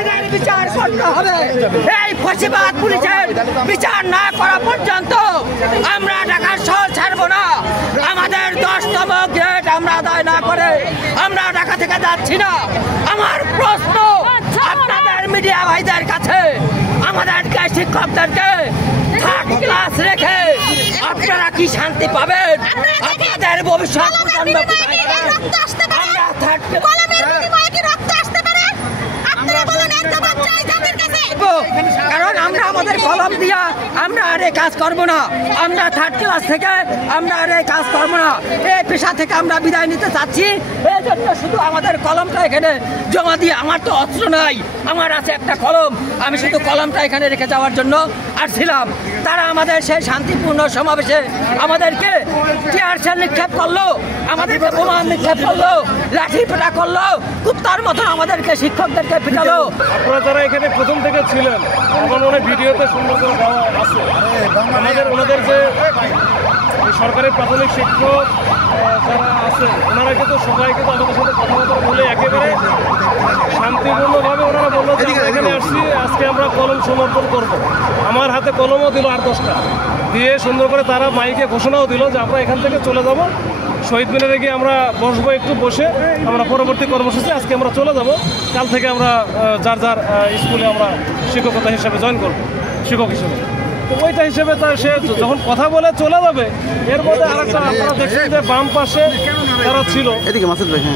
এদের বিচার করতে হবে। এই ফ্যাসিবাদ পুলিশের বিচার না করা পর্যন্ত আমরা ঢাকার শহর ছাড়ব না। আমাদের 10তম গেট আমরা আদায় না করে আমরা ঢাকা থেকে যাচ্ছি না। আমার প্রশ্ন আপনাদের মিডিয়া ভাইদের কাছে, আমাদেরকে শিক্ষকদেরকে থার্ড ক্লাস রেখে আপনারা কি শান্তি পাবেন? আপনাদের ভবিষ্যৎ প্রজন্ম আমরা থার্ড কারণ আমরা আমাদের কলম দিয়া আমরা আর এই কাজ করব না। আমরা থার্ড ক্লাস থেকে আমরা আর এই কাজ করব না। এই পেশা থেকে আমরা বিদায় নিতে চাচ্ছি। এই জন্য শুধু আমাদের কলমটা এখানে জমা দিয়ে, আমার তো অস্ত্র নাই, আমার আছে একটা কলম, আমি শুধু কলমটা এখানে রেখে যাওয়ার জন্য আসছিলাম। তারা আমাদের সেই শান্তিপূর্ণ সমাবেশে আমাদেরকে টিয়ারশেল নিক্ষেপ করলো, আমাদেরকে বোমা নিক্ষেপ করলো, লাঠি পেটা করলো, কুত্তার মতন আমাদেরকে শিক্ষকদেরকে পিটালো। আপনারা যারা এখানে প্রথম থেকে ছিলেন, আমার মনে ভিডিওতে সুন্দর করে দেওয়া আছে, ওনাদের যে সরকারি প্রাথমিক শিক্ষক যারা আছেন ওনারা কিন্তু সবাই কিন্তু আমাদের সাথে কথাবার্তা বলে একেবারে শান্তিপূর্ণভাবে ওনারা বললো যে আমরা এখানে আসছি, আজকে আমরা কলম সমর্পণ করব। আমার হাতে কলমও দিল 8-10টা দিয়ে সুন্দর করে তারা মাইকে ঘোষণাও দিল যে আমরা এখান থেকে চলে যাব, শহীদ মিনারে গিয়ে আমরা বসবো, একটু বসে আমরা পরবর্তী কর্মসূচি আজকে আমরা চলে যাব। কাল থেকে আমরা যার যার স্কুলে আমরা শিক্ষকতা হিসাবে জয়েন করব, শিক্ষক হিসেবে। তো ওইটা হিসেবে তার সে যখন কথা বলে চলে যাবে, এর মধ্যে আরেকটা আপনারা দেখছেন যে বাম পাশে তারা ছিল,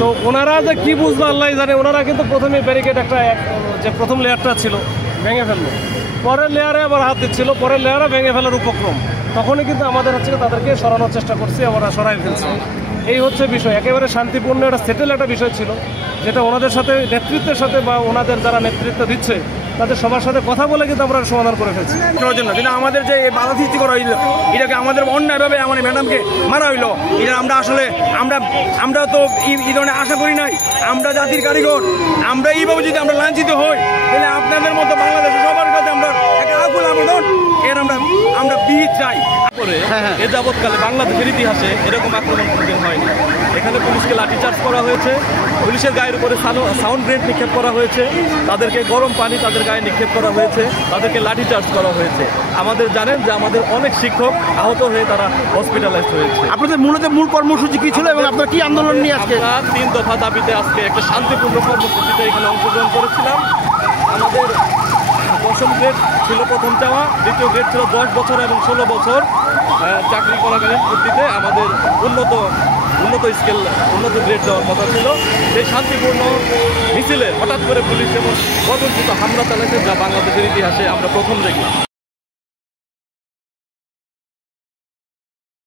তো ওনারা যে কি বুঝবে আল্লাহ জানে, ওনারা কিন্তু প্রথমে ব্যারিকেড একটা যে প্রথম লেয়ারটা ছিল ভেঙে ফেললো, পরের লেয়ারে আবার হাত দিচ্ছিল, পরের লেয়ারে ভেঙে ফেলার উপক্রম। তখনই কিন্তু আমাদের হচ্ছে তাদেরকে সরানোর চেষ্টা করছি, আমরা সরাই ফেলছি। এই হচ্ছে বিষয়, একেবারে শান্তিপূর্ণ একটা সেটেল একটা বিষয় ছিল, যেটা ওনাদের সাথে নেতৃত্বের সাথে বা ওনাদের যারা নেতৃত্ব দিচ্ছে তাদের সবার সাথে কথা বলে কিন্তু আমরা সমাধান করে ফেলছি। জন্য কিন্তু আমাদের যে বাধা সৃষ্টি করা হইল, এটাকে আমাদের অন্যায়ভাবে আমাদের ম্যাডামকে মারা হইলো, এটা আমরা আসলে আমরা তো এই ধরনের আশা করি নাই। আমরা জাতির কারিগর, আমরা এইভাবে যদি আমরা লাঞ্ছিত হই, তাহলে আপনাদের মতো বাংলাদেশের সবার কাছে আমরা একটা আকুল আবেদন, এর আমরা বিহিত চাই। এ যাবৎকালে বাংলাদেশের ইতিহাসে এরকম আক্রমণ কোনোদিন হয়নি। এখানে পুলিশকে লাঠিচার্জ করা হয়েছে, পুলিশের গায়ের উপরে সাউন্ড গ্রেনেড নিক্ষেপ করা হয়েছে, তাদেরকে গরম পানি তাদের গায়ে নিক্ষেপ করা হয়েছে, তাদেরকে লাঠিচার্জ করা হয়েছে। আমাদের জানেন যে আমাদের অনেক শিক্ষক আহত হয়ে তারা হসপিটালাইজড হয়েছে। আপনাদের মূল কর্মসূচি কি ছিল এবং আপনারা কি আন্দোলন নিয়ে আজকে? 3 দফা দাবিতে আজকে একটা শান্তিপূর্ণ কর্মসূচিতে এখানে অংশগ্রহণ করেছিলাম। আমাদের 10ম গ্রেড ছিল প্রথম চাওয়া, দ্বিতীয় গ্রেড ছিল 10 বছর এবং 16 বছর চাকরি করাকালীন ভিত্তিতে আমাদের উন্নত গ্রেড দেওয়ার কথা ছিল। সেই শান্তিপূর্ণ মিছিলে হঠাৎ করে পুলিশ যেমন বর্বরচিত হামলা চালাইছে, যা বাংলাদেশের ইতিহাসে আমরা প্রথম দেখলাম।